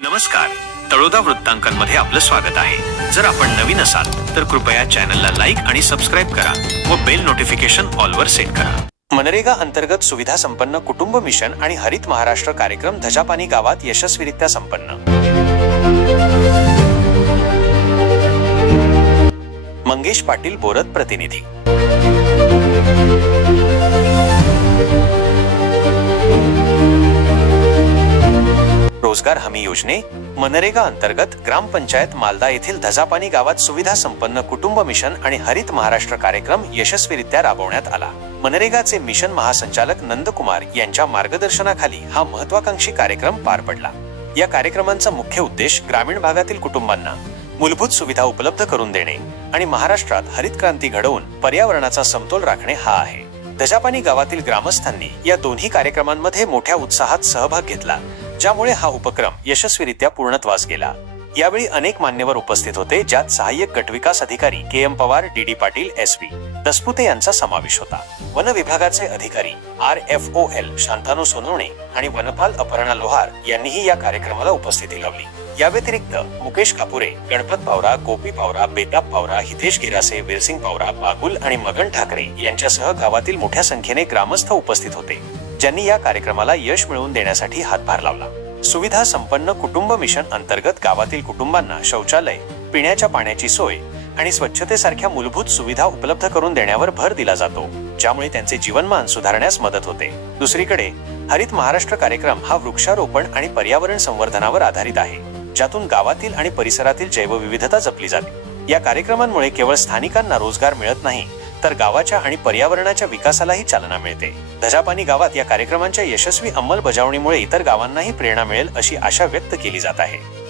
नमस्कार. तळोदा वृत्तांकनमध्ये आपलं स्वागत आहे. जर आपण नवीन असाल तर कृपया चॅनलला लाईक आणि सबस्क्राईब करा व बेल नोटिफिकेशन ऑलवर सेट करा. मनरेगा अंतर्गत सुविधा संपन्न कुटुंब मिशन आणि हरित महाराष्ट्र कार्यक्रम धजापानी गावात यशस्वीरित्या संपन्न. मंगेश पाटील बोरत प्रतिनिधी. रोजगार हमी योजने मनरेगा अंतर्गत ग्रामपंचायत मालदा येथील धजापानी गावात सुविधा संपन्न कुटुंब मिशन आणि हरित महाराष्ट्र कार्यक्रम यशस्वीरित्या राबवण्यात आला. मनरेगाचे मिशन महासंचालक नंदकुमार यांच्या मार्गदर्शनाखाली हा महत्वाकांक्षी कार्यक्रम पार पडला. या कार्यक्रमांचा मुख्य उद्देश ग्रामीण भागातील कुटुंबांना मूलभूत सुविधा उपलब्ध करून देणे आणि महाराष्ट्रात हरित क्रांती घडवून पर्यावरणाचा समतोल राखणे हा आहे. धजापानी गावातील ग्रामस्थांनी या दोन्ही कार्यक्रमांमध्ये मोठ्या उत्साहात सहभाग घेतला. ज्यामुळे हा उपक्रम यशस्वीरित्या पूर्णत्वास गेला. यावेळी अनेक मान्यवर उपस्थित होते ज्यात सहाय्यक गटविकास अधिकारी K M Pawar D D Patil S V Daspute यांचा समावेश होता. वन विभागाचे अधिकारी R F O L Shantanu Sonawane आणि वनपाल अपर्णा लोहार यांनीही या कार्यक्रमाला उपस्थिती लावली या व्यतिरिक्त मुकेश कापुरे गणपत पावरा गोपी पावरा बेताब पावरा हितेश गिरासे वीरसिंग पावरा बागुल आणि मगन ठाकरे यांच्यासह गावातील मोठ्या संख्येने ग्रामस्थ उपस्थित होते. ज्यांनी या कार्यक्रमाला यश मिळवून देण्यासाठी हातभार लावला. सुविधा संपन्न कुटुंब मिशन अंतर्गत गावातील कुटुंबांना शौचालय पिण्याच्या पाण्याची सोय आणि स्वच्छतेसारख्या मूलभूत सुविधा उपलब्ध करून देण्यावर भर दिला जातो ज्यामुळे त्यांचे जीवनमान सुधारण्यास मदत होते. दुसरीकडे हरित महाराष्ट्र कार्यक्रम हा वृक्षारोपण आणि पर्यावरण संवर्धनावर आधारित आहे ज्यातून गावातील आणि परिसरातील जैवविविधता जपली जाते. या कार्यक्रमांमुळे केवळ स्थानिकांना रोजगार मिळत नाही तर गावाच्या आणि पर्यावरणाच्या विकासालाही चालना मिळते. धजापानी गावात या कार्यक्रमांच्या यशस्वी अंमलबजावणीमुळे इतर गावांनाही प्रेरणा मिळेल अशी आशा व्यक्त केली जात आहे.